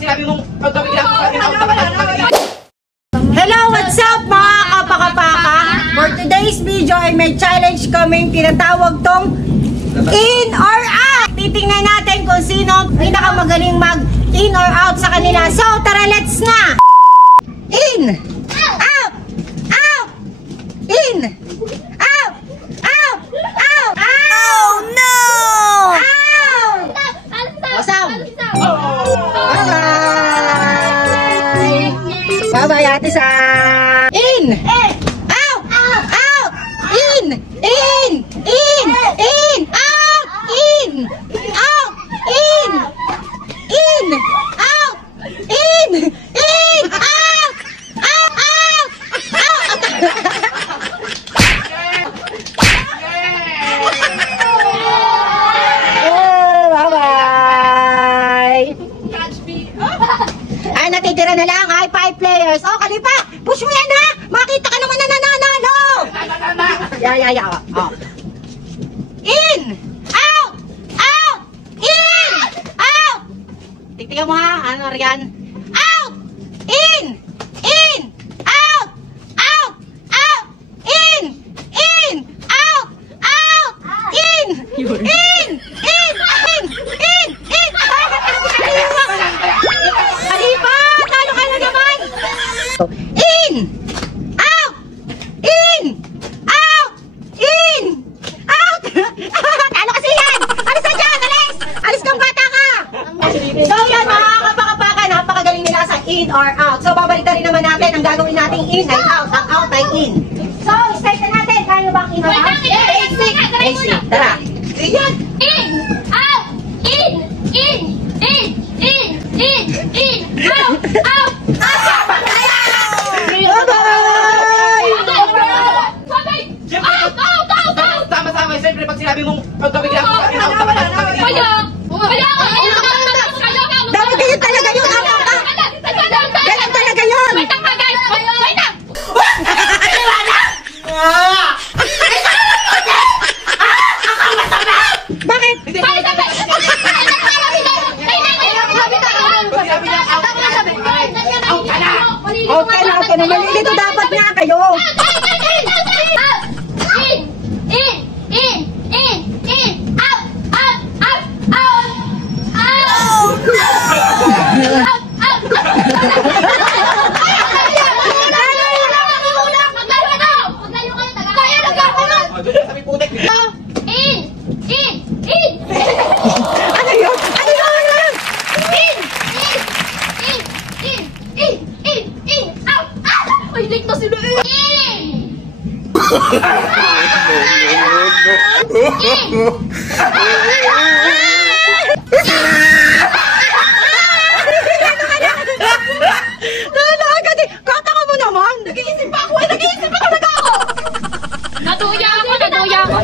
Hello, what's up mga kapakapaka? For today's video ay may challenge kaming tinatawag tong in or out. Titingnan natin kung sino pinakamagaling mag in or out sa kanila. So tara, let's na! In! Out! Out! In! Out! Out! Out! Oh no! Out! Awesome! Bye-bye, Ate Sam! In! Out! Out! In! In! In! In! Out! In! Out! In! In! Out! In! In! Out! Out! Out! Bye-bye! Ay, natitira na lang ay 5 players. Oh, Kalipa, push mo yan ha! Makita ka naman na nananalo! Yeah. Oh. In! Out! Out! In! Out! Tignan mo ha, ano riyan? Out! In! In! Out! Out! Out! In! In! Out! Out! In! In! In! In! In! In! Kalipa, talo ka na naman! In! Out! In! Out! In! Out! Talo kasi yan! Alis na dyan! Alis! Alis kang bata ka! So yan mga kapakapaka, napakagaling nila sa in or out. So babalik na rin naman natin ang gagawin nating in ay out. Ang out ay in. So start na natin. Kaya bang in or out? Basic. Tara. In! Out! In! In! In! In! In! In! Out! Out! Out! Tama-tama, siyempre pag sinabi mong pagkabigla ko, Dapat ganyan talaga yun! Ganyan talaga yun! Bakit? Okay na, malilito dapat nga kayo! Ano yun? Ano yun? Ay, late na sila eh! Kata ka mo naman! Nag-iisip pa ako! Nag-iisip pa talaga ako! Natuya ako!